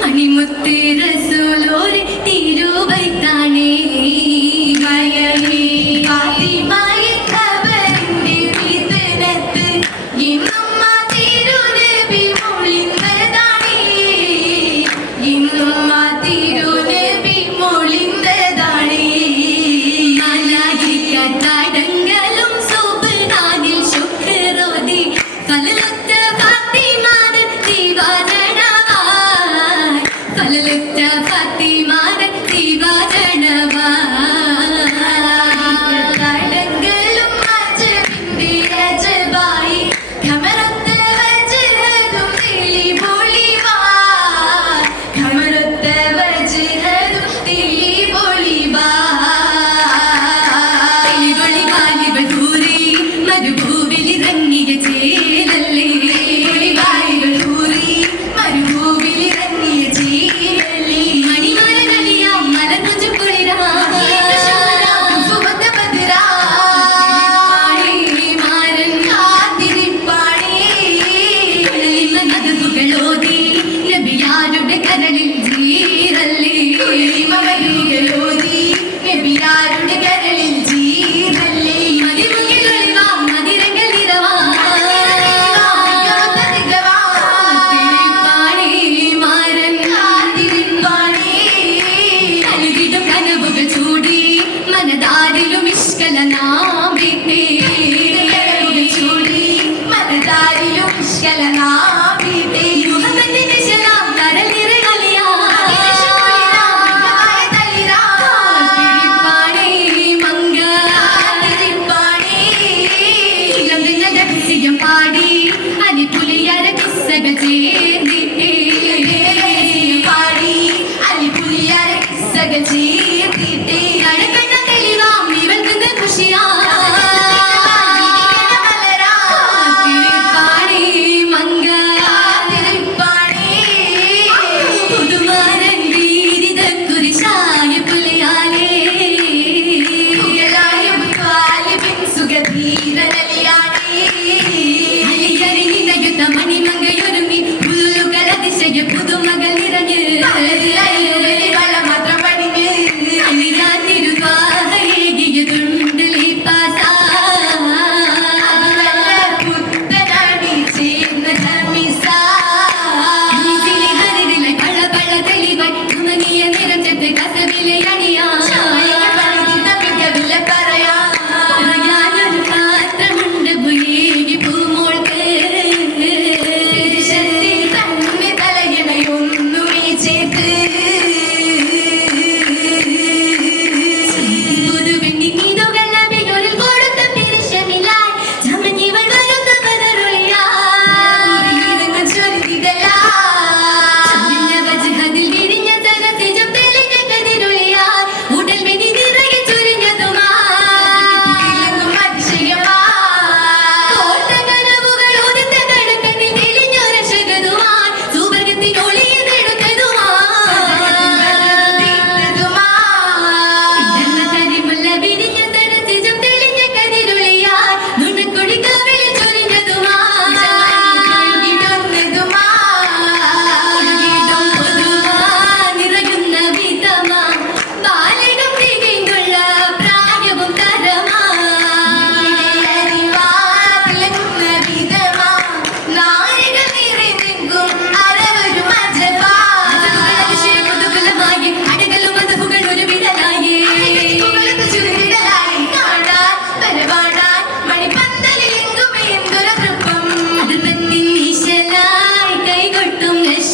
മണിമുത്ത് റസൂലോരെ തിരുവൈത്താനേ.